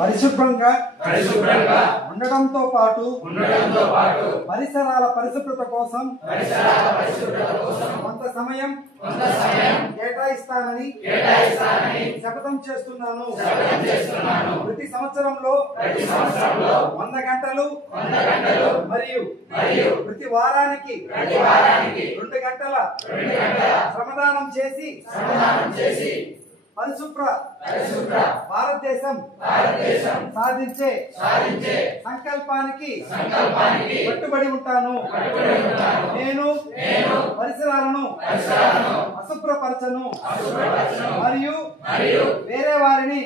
పరిశుభ్రంగా ఉండడంతో పాటు పరిసరాల పరిశుభ్రత కోసం కొంత సమయం కేటాయిస్తానని శపథం చేస్తున్నాను. ప్రతి సంవత్సరంలో 100 గంటలు మరియు ప్రతి వారానికి 2 గంటల శ్రమదానం చేసి పరిశుభ్ర భారతదేశం సాధించే సంకల్పానికి కట్టుబడి ఉంటాను. నేను పరిసరాలను అశుభ్రపరచను మరియు వేరే వారిని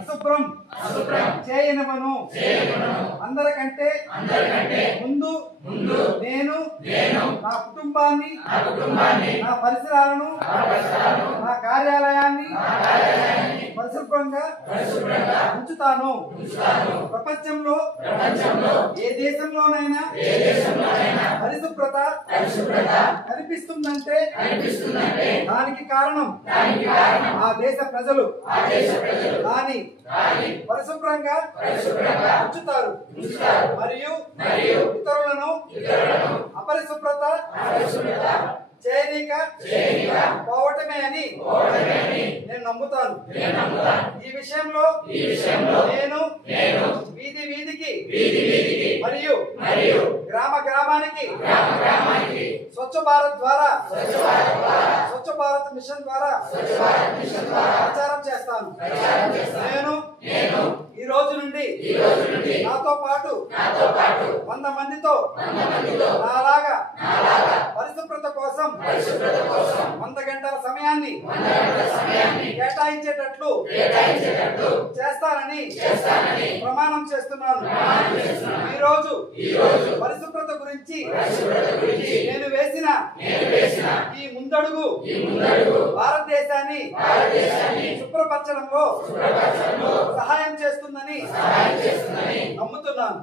అశుభ్రం చేయనివ్వను. అందరికంటే ముందు నేను నా కుటుంబాన్ని, నా పరిసరాలను, నా కార్యాలయాన్ని పరిశుభ్రంగా ఉంచుతాను. ప్రపంచంలో ఏ దేశంలోనైనా పరిశుభ్రత కనిపిస్తుందంటే దానికి కారణం ఆ దేశ ప్రజలు దాన్ని పరిశుభ్రంగా ఉంచుతారు మరియు ఇతరులను అపరిశుభ్రత పోవటమే అని నేను నమ్ముతాను. ఈ విషయంలో నేను వీధి వీధికి మరియు గ్రామ గ్రామానికి స్వచ్ఛ భారత్ ద్వారా స్వచ్ఛ భారత్ మిషన్ ద్వారా ప్రచారం చేస్తాను. నేను ఈ రోజు నుండి నాతో పాటు 100 మందితో నాలాగా పరిశుభ్రత కోసం 100 గంటల సమయాన్ని కేటాయించేటట్లు చేస్తానని ప్రమాణం చేస్తున్నాను. ఈ రోజు పరిశుభ్రత గురించి నేను వేసిన ఈ ముందడుగు భారతదేశాన్ని శుభ్రపరచడంలో సహాయం చేస్తుందని నమ్ముతున్నాను.